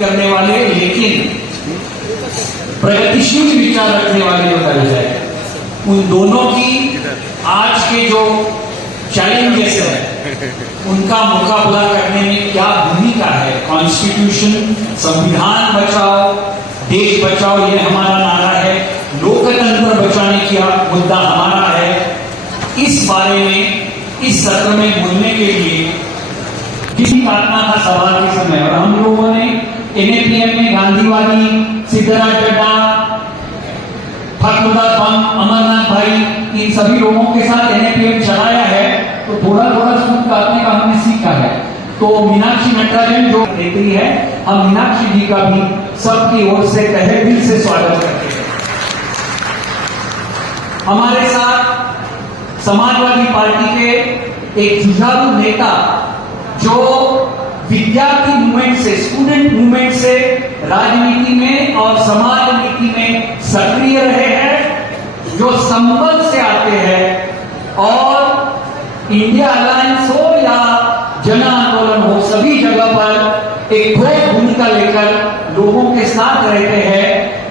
करने वाले लेकिन प्रगतिशील विचार रखने वाले बताए जाए। उन दोनों की आज के जो चैलेंजेस है उनका मुकाबला करने में क्या भूमिका है। कॉन्स्टिट्यूशन, संविधान बचाओ देश बचाओ, ये हमारा नारा है। लोकतंत्र बचाने की मुद्दा हमारा है। इस बारे में इस सत्र में बोलने के लिए किसी काटना था सवाल के समय, और हम लोगों ने एनएपीएम में गांधीवादी, सिद्धराज चड्डा, फखरुद्दीन बम, अमरनाथ भाई, इन सभी लोगों के साथ एनएपीएम चलाया है, तो थोड़ा थोड़ा सूद काटने का हमने सीखा है। तो मीनाक्षी नटराजन जो देती है, हम मीनाक्षी जी का भी सबकी ओर से तहे दिल से स्वागत करते हैं। हमारे साथ समाजवादी पार्टी के एक जुझारू नेता जो विद्यार्थी मूवमेंट से, स्टूडेंट मूवमेंट से राजनीति में और समाज नीति में सक्रिय रहे हैं, जो संबल से आते हैं और इंडिया अलायंस हो या जन आंदोलन हो, सभी जगह पर एक ठोस भूमिका लेकर लोगों के साथ रहते हैं।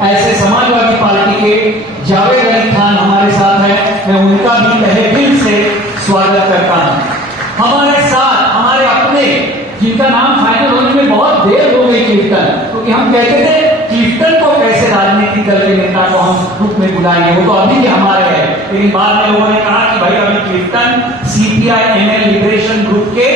ऐसे समाजवादी पार्टी के जावेद अली खान हमारे साथ हैं, मैं उनका भी तहे दिल से स्वागत करता हूं। हमारे साथ हमारे अपने, जिनका नाम फाइनल होने में बहुत देर हो गई, कीर्तन, क्योंकि हम कहते थे कीर्तन को कैसे राजनीतिक दल के नेता को हम ग्रुप में बुलाएंगे, वो तो अभी भी हमारे है। लेकिन बाद में लोगों ने कहा कि भाई अभी कीर्तन सीपीआई एमएल लिबरेशन ग्रुप के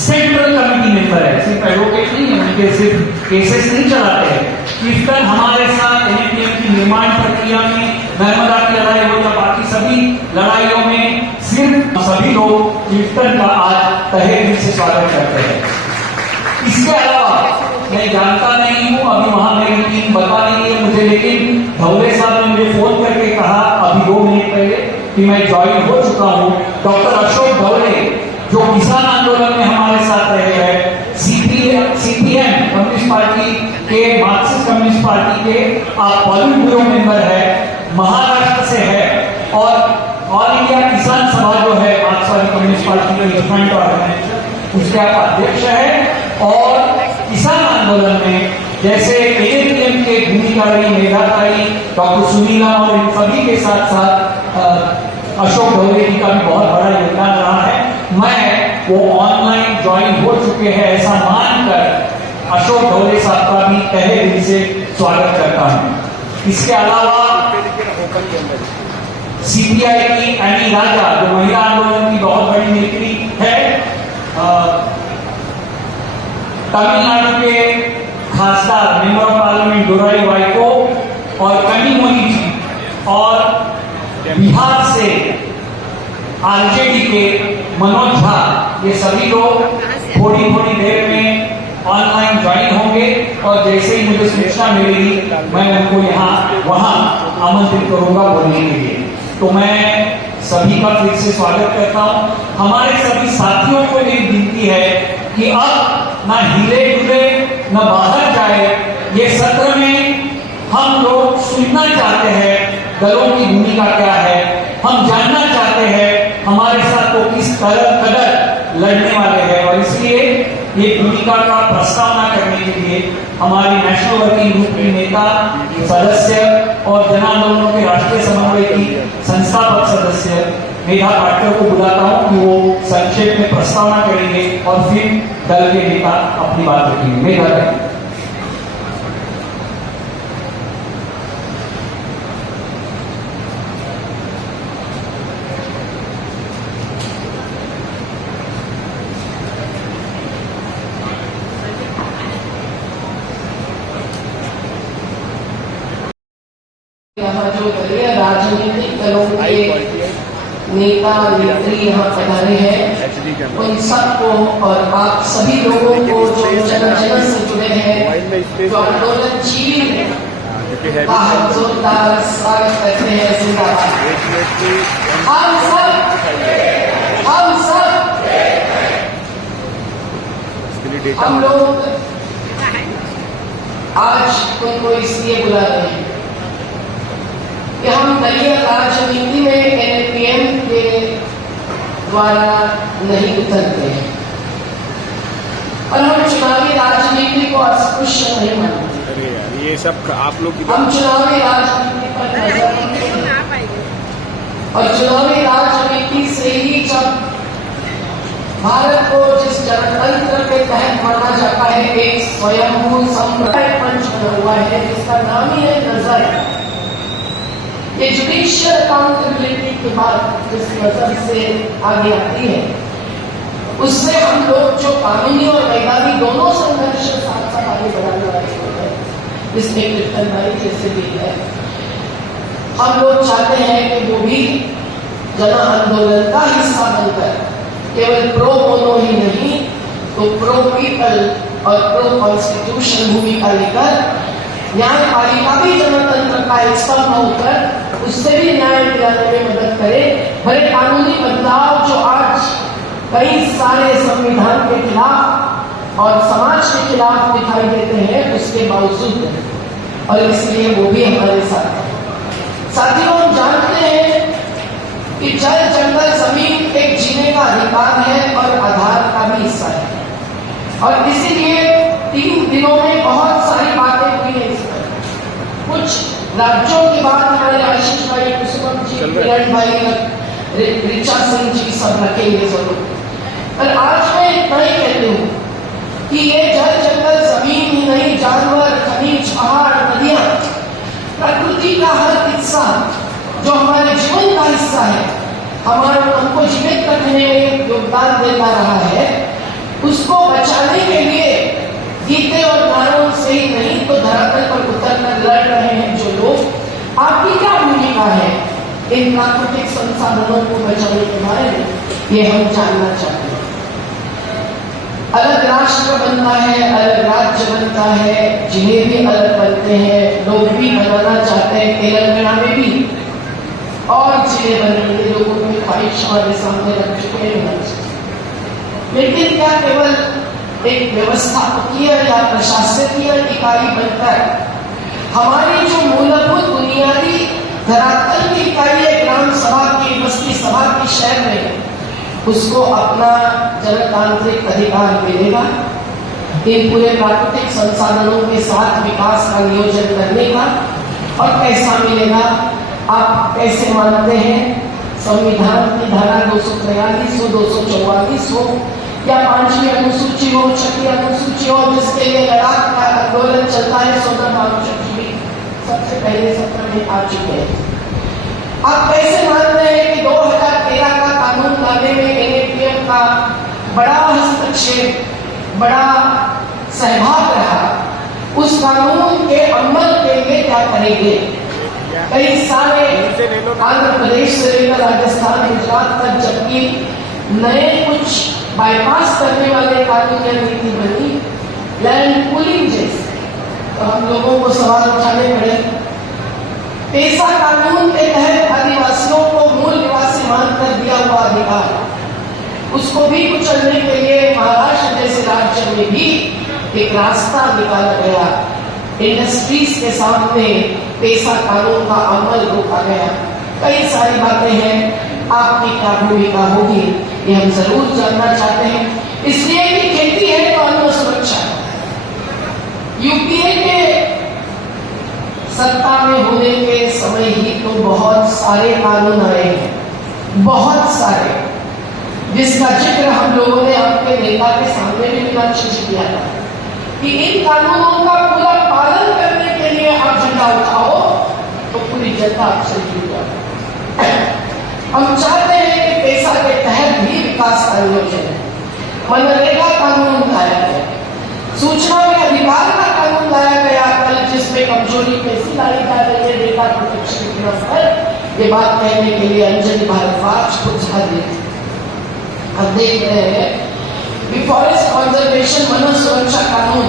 सेंट्रल कमेटी मेंबर है, सिर्फ एडवोकेट नहीं है, उनके सिर्फ केसेस नहीं चलाते हैं। कीर्तन हमारे साथ एनएपीएम की निर्माण प्रक्रिया में, नर्मदा की लड़ाई हो या बाकी सभी लड़ाइयों में, सिर्फ सभी लोग कीर्तन का आज तहे दिल से स्वागत करते हैं। इसके अलावा मैं जानता नहीं हूं, अभी वहां मेरी टीम बता रही है मुझे, लेकिन धौले साहब ने मुझे फोन करके कहा अभी 2 मिनट पहले कि मैं ज्वाइन हो चुका हूं। डॉक्टर अशोक धौले जो किसान आंदोलन में हमारे साथ रहे हैं, सीपीएम कम्युनिस्ट पार्टी के, मार्क्सिस्ट कम्युनिस्ट पार्टी के आप पॉलिट ब्यूरो मेंबर है, महाराष्ट्र से है, और ऑल इंडिया किसान सभा जो है मार्क्सवादी कम्युनिस्ट पार्टी का डिफरेंट ऑर्गेनाइजेशन, उसके आप अध्यक्ष है। और किसान आंदोलन में जैसे एनएपीएम के भूमिका रही मेधाताई, डॉक्टर सुनीला और इन सभी के साथ साथ अशोक धौले जी का भी बहुत बड़ा योगदान रहा है। मैं वो ऑनलाइन ज्वाइन हो चुके हैं ऐसा मानकर अशोक धौले साहब का भी तहे दिल से स्वागत करता हूं। इसके अलावा सीपीआई की एनी राजा जो महिला आंदोलन की बहुत बड़ी नेत्री है, तमिलनाडु के खासदार मेंबर ऑफ पार्लियामेंट दुराई वाइको और कनिमोई जी, और बिहार से आरजेडी के मनोज झा, ये सभी लोग थोड़ी थोड़ी देर में ऑनलाइन ज्वाइन होंगे, और जैसे ही मुझे सूचना मिलेगी मैं उनको यहाँ वहां आमंत्रित करूंगा बोलने के लिए। तो मैं सभी का फिर से स्वागत करता हूं। हमारे सभी साथियों को मेरी विनती है कि अब ना हिले डुले न बाहर जाए, ये सत्र में हम लोग सुनना चाहते हैं दलों की भूमिका क्या है, हम जानना चाहते हैं हमारे साथ तो किस तरह कदर लड़ने वाले हैं। और इसलिए ये भूमिका का प्रस्तावना करने के लिए हमारी नेशनल वर्किंग ग्रुप की नेता, सदस्य और जन आंदोलनों के राष्ट्रीय समन्वय की संस्थापक सदस्य मेधा पाटकर को बुलाता हूं कि वो संक्षेप में प्रस्तावना करेंगे और फिर दल के नेता अपनी बात रखेंगे। मेधा यहाँ जो दलीय राजनीतिक दलों के नेता नेत्री यहाँ पधारे हैं, उन सबको और आप सभी लोगों को जो जन से जुड़े हैं, जो आंदोलनशील हैं, बहुत जोरदार स्वागत करते हैं। जिंदाबाद हम सब, हम लोग आज उनको इसलिए बुला रहे हैं कि हम दलीय राजनीति में एनएपीएम के द्वारा नहीं उतरते हैं, और हम चुनावी राजनीति को अस्पृश्य नहीं मानते। अरे यार ये सब आप लोग की हम चुनावी राजनीति पर नजर रखते हैं और चुनावी राजनीति से ही जब भारत को जिस जनतंत्र के तहत माना जाता है एक स्वयंभू साम्राज्य मंच बना हुआ है जिसका नाम ही है नजर। ये जुडिशियल अकाउंटेबिलिटी के बाद जिस नजर से आगे आती है उससे हम लोग जो कानूनी और वैधानिक दोनों संघर्ष साथ साथ आगे बढ़ाने वाले हैं, जिसमें कीर्तन भाई जैसे भी है, हम लोग चाहते हैं कि वो भी जन आंदोलन का हिस्सा बनकर केवल प्रो मोनो ही नहीं तो प्रो पीपल और प्रो कॉन्स्टिट्यूशन भूमिका लेकर न्यायपालिका भी जनतंत्र का एक स्तंभ होकर उससे भी न्याय दिलाने में मदद करे। बड़े कानूनी बदलाव जो आज कई सारे संविधान के खिलाफ और समाज के खिलाफ दिखाई देते हैं उसके बावजूद और इसलिए वो भी हमारे साथ है। साथियों, हम जानते हैं कि जल जंगल जमीन एक जीने का अधिकार है और आधार का भी हिस्सा है और इसीलिए 3 दिनों में बहुत सारी बातें हुई हैं इस पर। कुछ राज्यों की बात हमारे आशीष भाई, कुसुम जी, किरण भाई, ऋचा सिंह जी सब रखेंगे जरूर। पर आज मैं इतना ही कहती हूँ कि ये जल जंगल जमीन ही नहीं, जानवर, खनिज, पहाड़, नदियां, प्रकृति का हर हिस्सा जो हमारे जीवन का हिस्सा है, हमारे हमको जीवित रखने में योगदान देता रहा है, उसको बचाने के लिए गीते और गानों से ही नहीं तो धरातल पर उतरकर लड़ रहे हैं जो लोग। आपकी क्या भूमिका है इन प्राकृतिक संसाधनों को बचाने के बारे में, ये हम जानना चाहते हैं। अलग राष्ट्र बनता है, अलग राज्य बनता है, जिले भी अलग बनते हैं, लोग भी बनाना चाहते हैं, तेलंगाना में भी और जिले बनने के लोगों की ख्वाहिश हमारे सामने रख चुके हैं। लेकिन क्या केवल एक व्यवस्थापकीय या प्रशासकीय इकाई बनकर हमारी जो मूलभूत बुनियादी धरातल की इकाई है, ग्राम सभा की, बस्ती सभा की, शहर में, उसको अपना जनतांत्रिक अधिकार मिलेगा इन पूरे प्राकृतिक संसाधनों के साथ विकास का नियोजन करने का? और कैसा मिलेगा? आप कैसे मानते हैं? संविधान की धारा 243 हो, 244 हो या 5वीं अनुसूची हो, 6वीं अनुसूची हो, जिसके लिए लड़ाक का आंदोलन चलता है, सोना बाबू जी सबसे पहले सत्र में आ चुके हैं। आप कैसे मानते हैं कि 2013 का कानून लाने में NAPM का बड़ा हस्तक्षेप, बड़ा सहभाग रहा? उस कानून के अमल के लिए क्या करेंगे? कई सारे आंध्र प्रदेश से लेकर राजस्थान, गुजरात तक जबकि नए कुछ बाईपास करने वाले कानून या नीति बनी, लैंड पूलिंग जैसे, तो हम लोगों को सवाल उठाने पड़े। पेशा कानून के तहत आदिवासियों को मूल निवासी मानकर दिया हुआ अधिकार, उसको भी कुचलने के लिए महाराष्ट्र जैसे राज्य में भी एक रास्ता निकाला गया। इंडस्ट्रीज के सामने पेशा कानून का अमल रोका गया। कई सारी बातें हैं, आपकी क्या भूमिका होगी ये हम जरूर जानना चाहते हैं। इसलिए कि खेती है तो अन्न सुरक्षा। यूपीए के सत्ता में होने के समय ही तो बहुत सारे कानून आए हैं, बहुत सारे, जिसका जिक्र हम लोगों ने अपने नेता के सामने भी मीनाक्षी जी किया था कि इन कानूनों का पूरा पालन करने के लिए आप झंडा उठाओ तो पूरी जनता आपसे जुड़ जाए। हम चाहते हैं कि पेशा के तहत भी विकास का नियोजन है। मनरेगा कानून लाया गया, सूचना के अधिकार का कानून लाया गया कल, जिसमें कमजोरी कैसी लाई जा रही है डेटा प्रोटेक्शन के पर, ये बात कहने के लिए अंजलि भारद्वाज कुछ हम देख रहे हैं फॉरेस्ट कंजर्वेशन, वन सुरक्षा कानून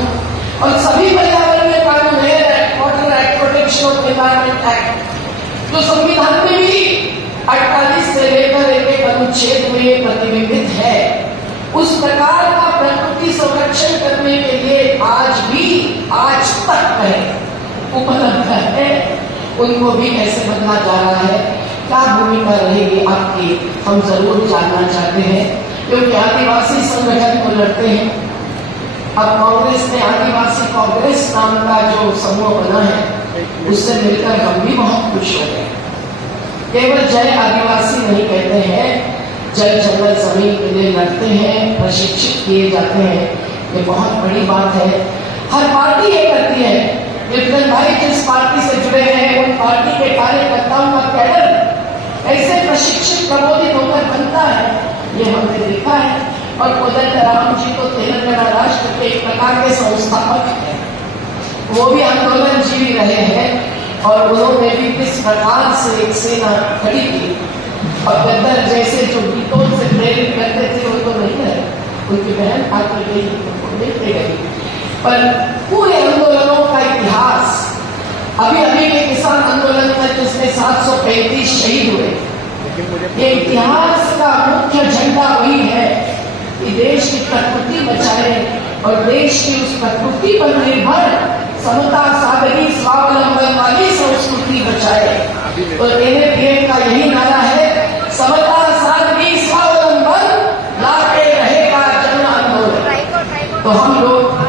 और सभी पर्यावरणीय कानून, air act, water act, protection of environment act, जो संविधान में भी 48 से लेकर एक अनुच्छेद में प्रतिबिंबित है, उस प्रकार का प्रकृति संरक्षण करने के लिए आज तक है उपलब्ध है, उनको भी कैसे बदला जा रहा है, क्या भूमिका रहेगी आपकी, हम जरूर जानना चाहते हैं। क्योंकि आदिवासी संगठन को लड़ते हैं, अब कांग्रेस में आदिवासी कांग्रेस नाम का जो समूह बना है, उससे मिलकर हम भी बहुत खुश हो गए। केवल जय आदिवासी नहीं कहते हैं, जय जंगल जमीन के लिए लड़ते हैं, प्रशिक्षित किए जाते हैं, ये बहुत बड़ी बात है। हर पार्टी ये करती है। विपिन भाई जिस पार्टी से जुड़े हैं, उन पार्टी के कार्यकर्ताओं का कैडर ऐसे प्रशिक्षित प्रबोधित होकर बनता है, ये हमने देखा है। और कोदंड राम जी तो तेलंगाना राष्ट्र के एक प्रकार के संस्थापक हैं, वो भी आंदोलनजीवी रहे हैं और उन्होंने भी किस प्रकार से एक सेना खड़ी की। और गद्दर जैसे जो गीतों से प्रेरित करते थे वो तो नहीं है, उनकी बहन आकर गई देखते गई। पर पूरे आंदोलनों का इतिहास, अभी अभी के किसान आंदोलन में जिसमें 735 शहीद हुए, ये इतिहास का मुख्य झंडा वही है कि देश की प्रकृति बचाए और देश की उस प्रकृति पर निर्भर समता सादगी स्वावलंबन वाली संस्कृति बचाए। तो NAPM का यही नारा है, समता सादगी स्वावलंबन लाके रहेगा जन आंदोलन। तो हम लोग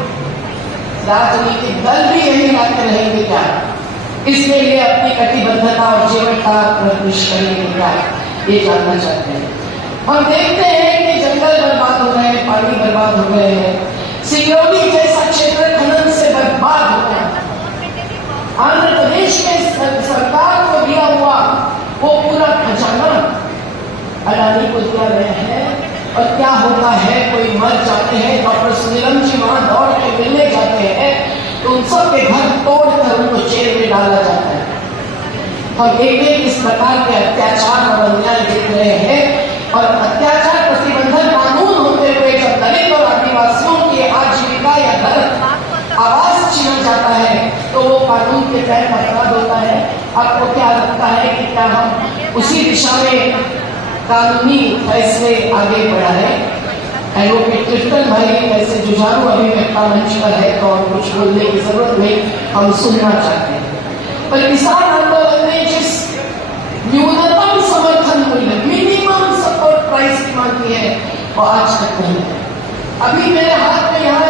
राजनीतिक दल भी यही लाते रहेंगे क्या? इसके लिए अपनी कटिबद्धता और जीवनता प्रदर्शित करेंगे क्या, ये जानना चाहते हैं। हम देखते हैं कि जंगल बर्बाद हो रहे हैं, पानी बर्बाद हो रहे हैं, सिंगरौली जैसा क्षेत्र खनन से बर्बाद हो रहा है। आंध्र प्रदेश में सरकार को दिया हुआ वो पूरा खजाना अडानी को दिया गया है। और क्या होता है, कोई मर जाते हैं, डॉक्टर सुनीलम जी वहां दौड़ के मिलने जाते हैं तो उन सब के घर तोड़कर उनको जेल में डाला जाता है। हम एक इस प्रकार के अत्याचार और अन्याय देख रहे हैं। और अत्याचार प्रतिबंधन कानून होते हुए जब दलित और आदिवासियों की आजीविका या घर आवास छीना जाता है तो वो कानून के तहत अपराध होता है। आपको क्या लगता है कि क्या हम उसी दिशा में कानूनी फैसले आगे बढ़ाए? एडवोकेट कीर्तन भाई ऐसे जुझारू अभिव्यक्ता मंच पर है तो और कुछ बोलने की जरूरत नहीं, हम सुनना चाहते हैं। पर किसान आंदोलन ने जिस न्यूनतम समर्थन मूल्य, मिनिमम सपोर्ट प्राइस की मांग की है, वो आज तक नहीं है। अभी मेरे हाथ में यहाँ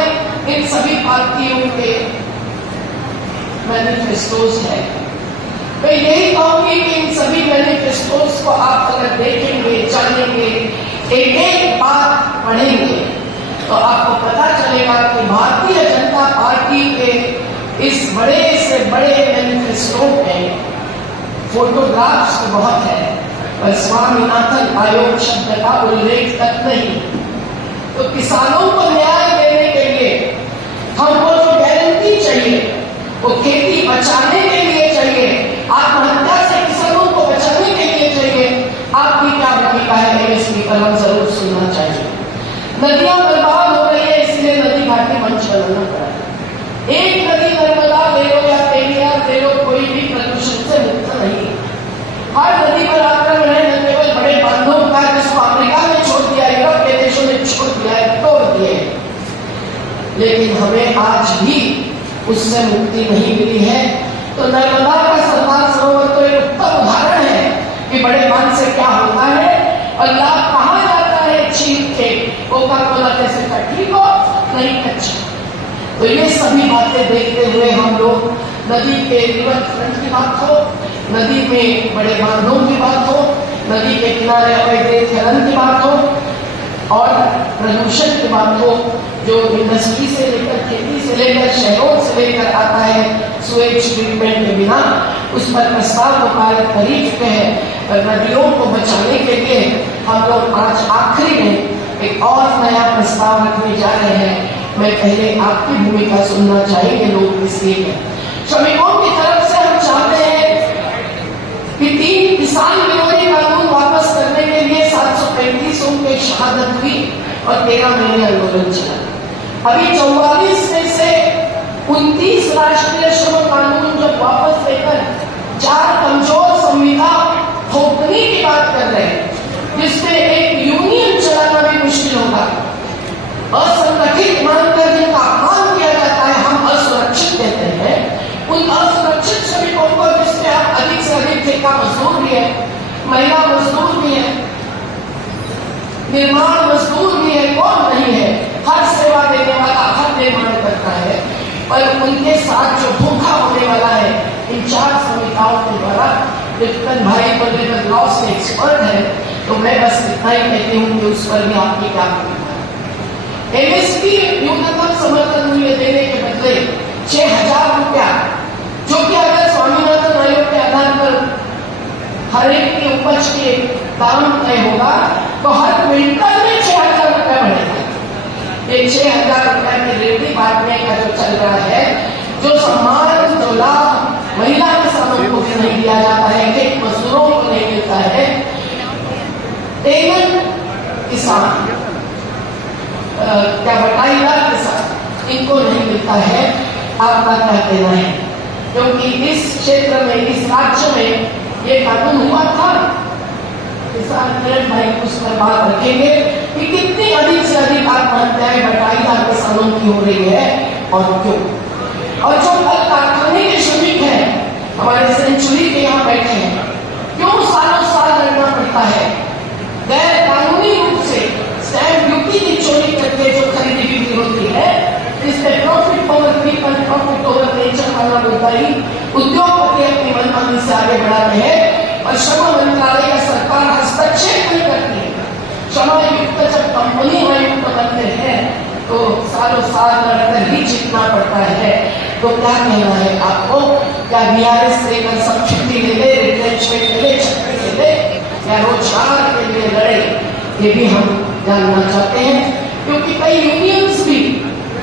इन सभी पार्टियों के मैनिफेस्टोज है। मैं यही कहूंगी कि इन सभी मैनिफेस्टोज को आप अगर देखेंगे, जानेंगे, एक एक बात पढ़ेंगे तो आपको पता चलेगा कि भारतीय जनता पार्टी के इस बड़े से बड़े मैनिफेस्टो में फोटोग्राफ्स तो बहुत है पर स्वामीनाथन आयोग शब्द का उल्लेख तक नहीं। तो किसानों को न्याय देने के लिए हमको जो गारंटी चाहिए वो खेती बचाने के लिए चाहिए, आत्महत्या से किसानों को बचाने के लिए चाहिए। आपकी क्या भूमिका है MSP पर हम जरूर सुनना चाहिए। नदियां बर्बाद हो रही है, इसलिए नदी घाटी मंच बनाना पड़ा। एक नदी नर्मदा ले लो या पेरियार ले लो, कोई भी प्रदूषण से मुक्त नहीं। हर नदी पर आक्रमण है, न केवल बड़े बांधों का जिसको अमेरिका में छोड़ दिया, यूरोप के देशों ने छोड़ दिया है, तोड़ दिए, लेकिन हमें आज भी उससे मुक्ति नहीं मिली है। तो नर्मदा का सरदार सरोवर तो एक उत्तम उदाहरण है कि बड़े बांध से क्या होता है और लाभ कहाँ जाता है। छीन के कोका कोला जैसे का ठीक हो नहीं कच्चा। तो ये सभी बातें देखते हुए हम लोग नदी के रिवर फ्रंट की बात हो, नदी में बड़े बांधों की बात हो, नदी के किनारे अवैध खनन की बात हो और प्रदूषण की बात हो, जो इंडस्ट्री से लेकर खेती से लेकर शहरों से लेकर आता है सुएज ट्रीटमेंट के बिना, उस पर प्रस्ताव को पारित कर ही चुके हैं। और नदियों को बचाने के लिए हम लोग आज आखिरी में एक और नया प्रस्ताव रखने जा रहे हैं। मैं पहले आपकी भूमिका सुनना चाहेंगे लोग इसलिए है। श्रमिकों की तरफ से हम चाहते हैं कि 3 किसान विरोधी कानून वापस करने के लिए 735 की शहादत हुई और 13 महीने आंदोलन चला। अभी 44 में से 29 राष्ट्रीय श्रम कानून जब वापस लेकर 4 कमजोर संविधा थोपने की बात कर रहे हैं, जिसमें एक यूनियन चलाना भी मुश्किल होगा। असंगठित मानकर जिनका अपमान किया जाता है, हम असुरक्षित कहते हैं, उन असुरक्षित श्रमिकों को जिसमें आप अधिक से अधिक ठेका मजदूर भी है, महिला मजदूर भी है, निर्माण मजदूर भी है, कौन नहीं है, हर सेवा देने वाला, हर पर उनके साथ जो धोखा होने वाला है इन 4 संहिताओं के द्वारा, विपिन भाई पॉलिटिकल लॉस के एक्सपर्ट है, तो मैं बस इतना ही कहती हूँ कि उस पर भी आपकी क्या भूमिका है। एमएसपी न्यूनतम समर्थन मूल्य देने के बदले 6,000 रुपया, जो कि अगर स्वामीनाथन आयोग के आधार पर हर एक की उपज के दाम तय होगा तो हर क्विंटल में 6,000 रुपया बढ़ेगा। ये 6,000 रुपया की रेवड़ी बांटने का जो चल रहा है, जो सम्मान, जो लाभ महिला किसानों को भी नहीं दिया जाता है, एक मजदूरों को नहीं मिलता है, तेवन किसान, क्या बटाईदार किसान, इनको नहीं मिलता है। आपका क्या कहना है? क्योंकि इस क्षेत्र में, इस राज्य में ये कानून हुआ था। किसान किरण भाई उस पर बात रखेंगे कि कितनी अधिक से अधिक आत्महत्याएं बटाईदार किसानों की हो रही है और क्यों। और जो कल कारखाने के श्रमिक हैं, हमारे सेंचुरी के यहाँ बैठे हैं, क्यों सालों साल लड़ना पड़ता है? गैर कानूनी रूप से स्टैंप ड्यूटी की चोरी करके जो खरीदी बिक्री होती है, इसमें profit over people, profit over nature वाला मुद्दा ही उद्योगपति अपनी मनमानी से आगे बढ़ाते हैं और श्रम मंत्रालय का सरकार हस्तक्षेप नहीं करती है। श्रमायुक्त जब कंपनी आयुक्त बनते हैं तो सालों साल लड़कर ही जीतना पड़ता है। तो क्या कहना है आपको? क्या बीआरएस लेकर सब छुट्टी ले ले, रिट्रेंचमेंट ले ले, छुट्टी ले ले, या रोजगार के लिए लड़े? ये भी हम जानना चाहते हैं, क्योंकि कई यूनियंस भी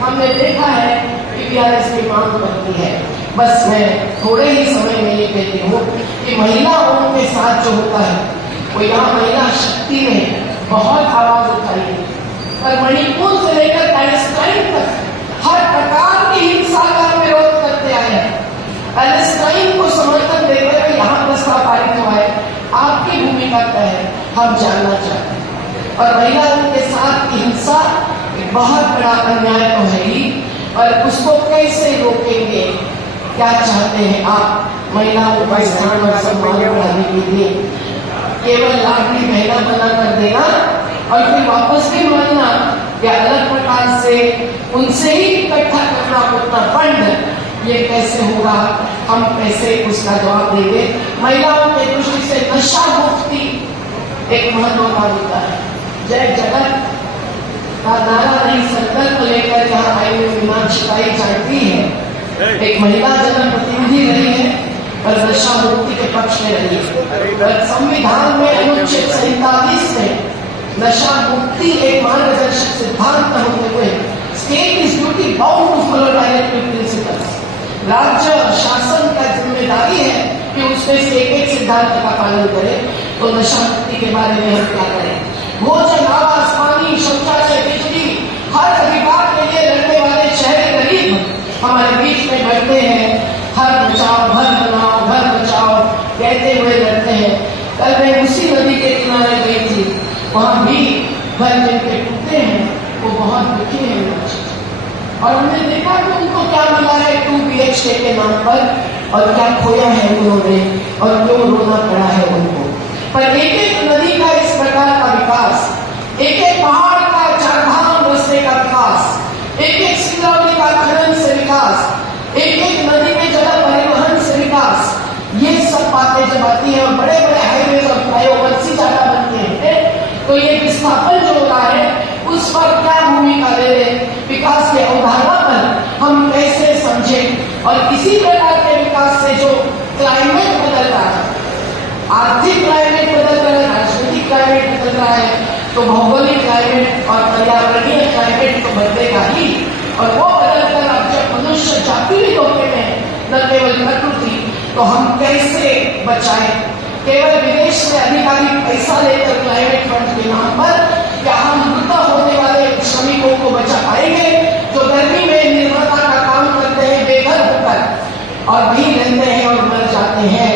हमने देखा है कि बीआरएस की मांग करती है। बस मैं थोड़े ही समय में ये कहती हूँ कि महिलाओं के साथ जो होता है, वो यहाँ महिला शक्ति ने बहुत आवाज उठाई है, और मणिपुर से लेकर पैलेस्टाइन तक हर प्रकार की हिंसा का विरोध करते आए हैं। पैलेस्टाइन को समर्थन देकर यहाँ प्रस्ताव पारित हुआ है। आपकी भूमिका क्या है, हम जानना चाहते हैं। और महिलाओं के साथ हिंसा एक बहुत बड़ा अन्याय तो है ही, और उसको कैसे रोकेंगे? क्या चाहते हैं आप महिलाओं का स्थान और सम्मान बढ़ाने के लिए? केवल लाडली महिला बना कर देना और फिर वापस भी मानना, या अलग प्रकार से उनसे ही इकट्ठा करना उतना फंड, ये कैसे होगा? हम कैसे उसका जवाब देंगे? महिलाओं के दृष्टि से नशा मुक्ति एक महत्वकांक्षा है। जय जगत का नारा नहीं, संकल्प लेकर यहाँ आई हुई मीनाक्षी बाई जानती है, एक महिला जनप्रतिनिधि रही है और नशा मुक्ति के पक्ष में रही है। संविधान में अनुच्छेद 47 में नशा मुक्ति एक मार्गदर्शक सिद्धांत होते हुए state is duty bound to follow directive principles, राज्य और शासन का जिम्मेदारी है कि उसमें से एक सिद्धांत का पालन करे। तो नशा मुक्ति के बारे में हम क्या करें? भोजन, आवास, पानी, शौचालय, बिजली, हर अधिकार के लिए लड़ने वाले शहरी गरीब हमारे बीच में बैठते हैं। घर बचाओ, घर बनाओ, घर बचाओ कहते हुए लड़ते हैं। कल मैं उसी नदी के किनारे गई थी, वहां भी घर जिनके टूटे हैं वो बहुत दुखी हैं, और हमने देखा कि उनको क्या मिला है 2 BHK के नाम पर, और क्या खोया है उन्होंने, और क्यों रोना पड़ा है उनको। पर एक एक नदी का इस प्रकार का विकास, एक एक पहाड़ का चारधाम रास्ते का विकास, एक एक सिंगरौली का खनन से विकास, एक एक नदी में जल परिवहन से विकास, ये सब बातें जब आती है और बड़े बड़े हाईवे और फ्लाईओवर सी ज्यादा बनते हैं, तो ये विस्थापन जो हो रहा है उस पर क्या भूमिका ले रहे, विकास के अवधारणा पर हम कैसे समझें। और इसी प्रकार के विकास से जो क्लाइमेट बदल रहा है, आर्थिक क्लाइमेट बदल रहा है, राजनीतिक क्लाइमेट बदल रहा है, तो भौगोलिक क्लाइमेट और पर्यावरणीय क्लाइमेट तो बदलेगा ही। और वो बदलकर अब जब मनुष्य जाति भी धोखे में, न केवल प्रकृति, तो हम कैसे बचाएं? केवल विदेश से अधिकारी पैसा लेकर क्लाइमेट फंड के नाम पर क्या हम मृत होने वाले श्रमिकों को बचा पाएंगे, जो गर्मी में निर्माता का काम करते हैं बेघर होकर, और वहीं रहते हैं और मर जाते हैं?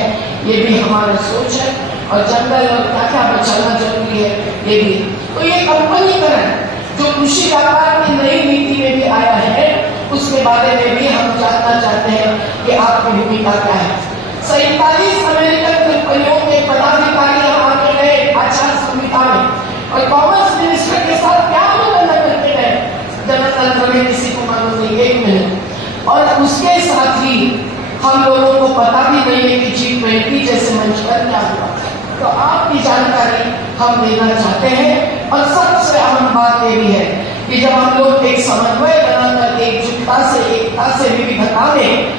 ये भी हमारा सोच है। और जंगल और क्या क्या बचाना जरूरी है, ये भी। तो ये कंपनीकरण जो कृषि व्यापार की नई नीति में भी आया है, उसके बारे में भी हम जानना चाहते हैं कि आपकी भूमिका क्या है। 47 अमेरिकन कंपनियों के पदाधिकारी यहाँ आके गए आचार संहिता में, और कॉमर्स मिनिस्टर के साथ क्या आंदोलन करके गए, जनतंत्र में किसी को मालूम नहीं, 1 मिनट। और हम लोगों को पता भी नहीं है कि G20 जैसे मंच पर क्या हुआ। तो आपकी जानकारी हम देना चाहते हैं। और सबसे अहम बात ये भी है कि जब हम लोग एक समन्वय बनाकर एकजुटता से, एकता से विविधता में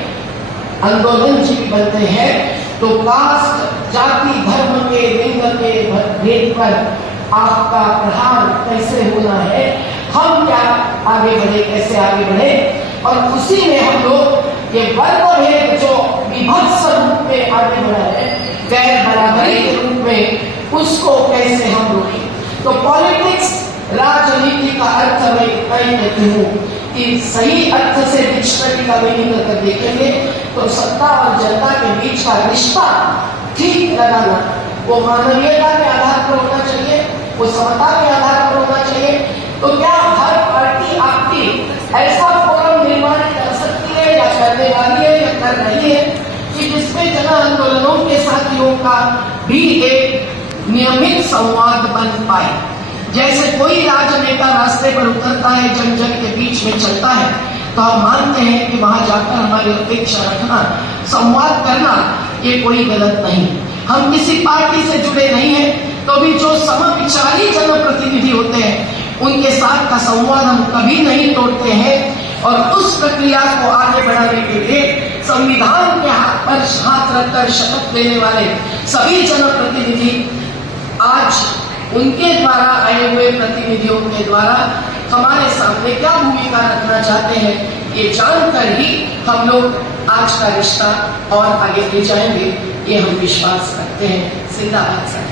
आंदोलन जीत बनते हैं, तो कास्ट, जाति, धर्म के, लिंग के भेद पर आपका प्रहार कैसे होना है, हम क्या आगे बढ़े, कैसे आगे बढ़े। और उसी में हम लोग ये वर्ग भेद जो विभत्स रूप में आगे बढ़ा है, गैर बराबरी के रूप में, उसको कैसे हम रोकें। तो पॉलिटिक्स, राजनीति का अर्थ मैं इतना ही कहती हूँ कि सही अर्थ से डिक्शनरी का मीनिंग अगर देखेंगे तो सत्ता और जनता के बीच का रिश्ता ठीक लगाना, वो मानवीयता के आधार पर होना चाहिए, वो समता के आधार पर होना चाहिए। तो क्या हर पार्टी आपकी ऐसा फोरम निर्माण कर सकती है, या करने वाली है, या कर रही है, कि जिसमें जन आंदोलनों के साथियों का भी एक नियमित संवाद बन पाए। जैसे कोई राजनेता रास्ते पर उतरता है, जन जन के बीच में चलता है, तो हम मानते हैं कि वहां जाकर हमारी अपेक्षा रखना, संवाद करना, ये कोई गलत नहीं। हम किसी पार्टी से जुड़े नहीं हैं, तो भी जो समविचारी जनप्रतिनिधि होते हैं उनके साथ का संवाद हम कभी नहीं तोड़ते हैं। और उस प्रक्रिया को आगे बढ़ाने के लिए संविधान के हाथ पर हाथ रखकर शपथ लेने वाले सभी जनप्रतिनिधि आज उनके द्वारा आए हुए प्रतिनिधियों के द्वारा हमारे सामने क्या भूमिका रखना चाहते हैं, ये जानकर ही हम लोग आज का रिश्ता और आगे ले जाएंगे, ये हम विश्वास रखते हैं। जिंदाबाद।